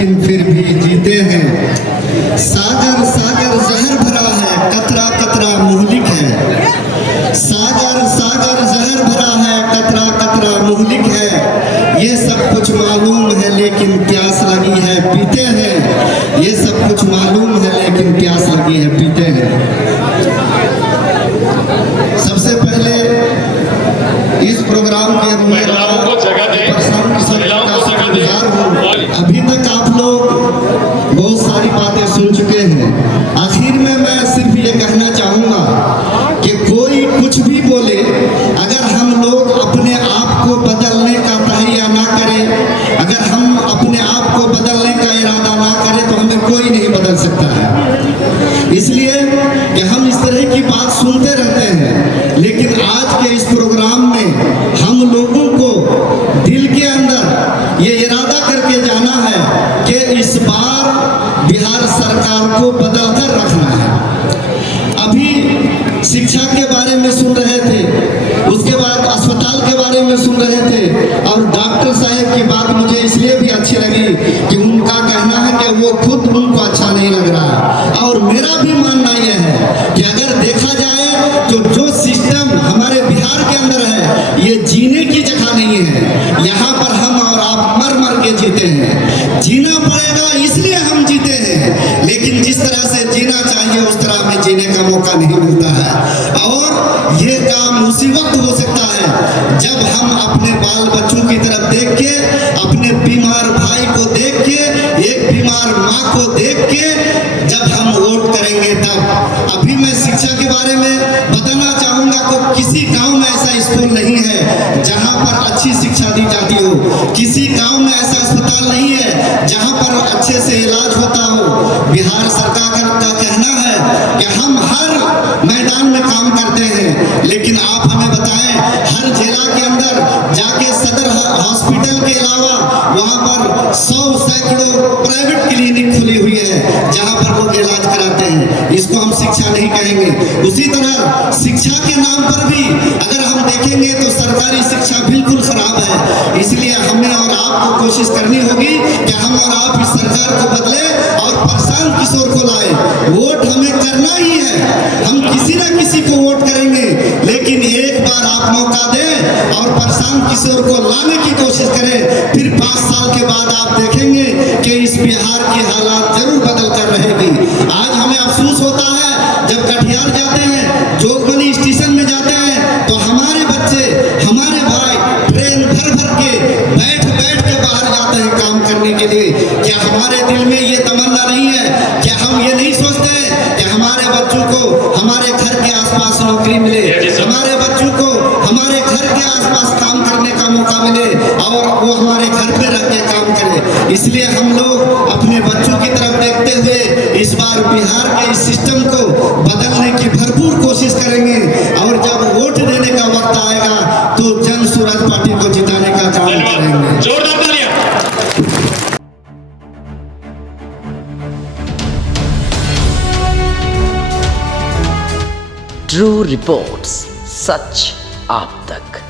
लेकिन फिर भी जीते हैं। सागर सागर जहर भरा है, कतरा कतरा मुहलिक है। सागर सागर जहर भरा है, कतरा कतरा मुहलिक है। ये सब कुछ मालूम है लेकिन प्यास लगी है, पीते हैं। ये सब कुछ मालूम है लेकिन प्यास लगी है, पीते हैं। सबसे पहले इस प्रोग्राम के अभी तक आप लोग बहुत सारी बातें सुन चुके हैं। आखिर में मैं सिर्फ ये कहना चाहूँगा कि कोई कुछ भी बोले, अगर हम लोग अपने आप को बदलने का तहैया ना करें, अगर हम अपने आप को बदलने का इरादा ना करें तो हमें कोई नहीं बदल सकता है। इसलिए कि हम इस तरह की बात सुनते रहते हैं, लेकिन आज के इस प्रोग्राम में हम लोगों को दिल के अंदर ये इरादा करके जाना है कि इस बार बिहार सरकार को बदल कर रखना है। अभी शिक्षा के बारे में सुन रहे थे, उसके बाद अस्पताल के बारे में सुन रहे थे, और डॉक्टर साहब की बात मुझे इसलिए भी अच्छी लगी कि उनका कहना है कि वो खुद उनको अच्छा नहीं लग रहा है। और मेरा भी मानना यह है कि अगर देखा जाए तो जो सिस्टम हमारे बिहार के अंदर है, ये जीने की जगह नहीं है। यहाँ पर हम और आप मर मर के जीते हैं। जीना पड़ेगा इसलिए हम जीते हैं, लेकिन जिस तरह से जीना चाहिए उस तरह में जीने का मौका नहीं मिलता है। और ये काम उसी वक्त हो सकता है जब हम अपने बाल बच्चों की तरफ देख के, अपने बीमार भाई को देख के, एक बीमार माँ को देख के जब हम वोट करेंगे तब। अभी मैं शिक्षा के बारे में बताना चाहूँगा कि किसी गांव में ऐसा स्कूल नहीं है जहां पर अच्छी शिक्षा दी जाती हो। किसी गांव में ऐसा अस्पताल नहीं है जहां पर अच्छे से इलाज होता हो। बिहार सरकार का कहना है कि हम हर मैदान में काम करते हैं, लेकिन आप हमें बताएं, हर जिला के अंदर जाके सदर हॉस्पिटल के अलावा वहां पर 100 सैकड़ों प्राइवेट क्लिनिक खुली हुई है जहां पर लोग इलाज कराते हैं। इसको हम शिक्षा नहीं कहेंगे। उसी तरह शिक्षा के नाम पर भी अगर हम देखेंगे तो सरकारी शिक्षा बिल्कुल खराब है। इसलिए हमें और आपको कोशिश करनी होगी कि हम और आप इस सरकार को बदले और प्रशांत किशोर को लाए। वोट हमें करना ही है, हम किसी न किसी को वोट करेंगे, लेकिन एक बार आप मौका दें और प्रशांत किशोर को लाने की कोशिश करें। फिर 5 साल के बाद आप देखेंगे कि इस बिहार की हालात जरूर बदल कर रहेगी। आज हमें अफसोस होता है जब कटिहार जाते हैं, जोगबनी स्टेशन में जाते हैं, तो हमारे बच्चे, हमारे भाई ट्रेन भर भर के बैठ बैठ के बाहर जाते हैं काम करने के लिए। क्या हमारे दिल में ये तमन्ना नहीं है? क्या हम ये नहीं सोचते हैं कि हमारे बच्चों को हमारे घर के आसपास नौकरी मिले, हमारे बच्चों को हमारे घर के आसपास काम करने का मौका मिले और वो हमारे घर पे रह के काम करे? इसलिए हम लोग अपने बच्चों की तरफ देखते हुए इस बार बिहार के इस सिस्टम को बदलने की भरपूर कोशिश करेंगे, और जब वोट देने का वक्त आएगा तो जन स्वराज पार्टी को जिताने का काम करेंगे। जोरदार तालियां। ट्रू रिपोर्ट्स, सच आप तक।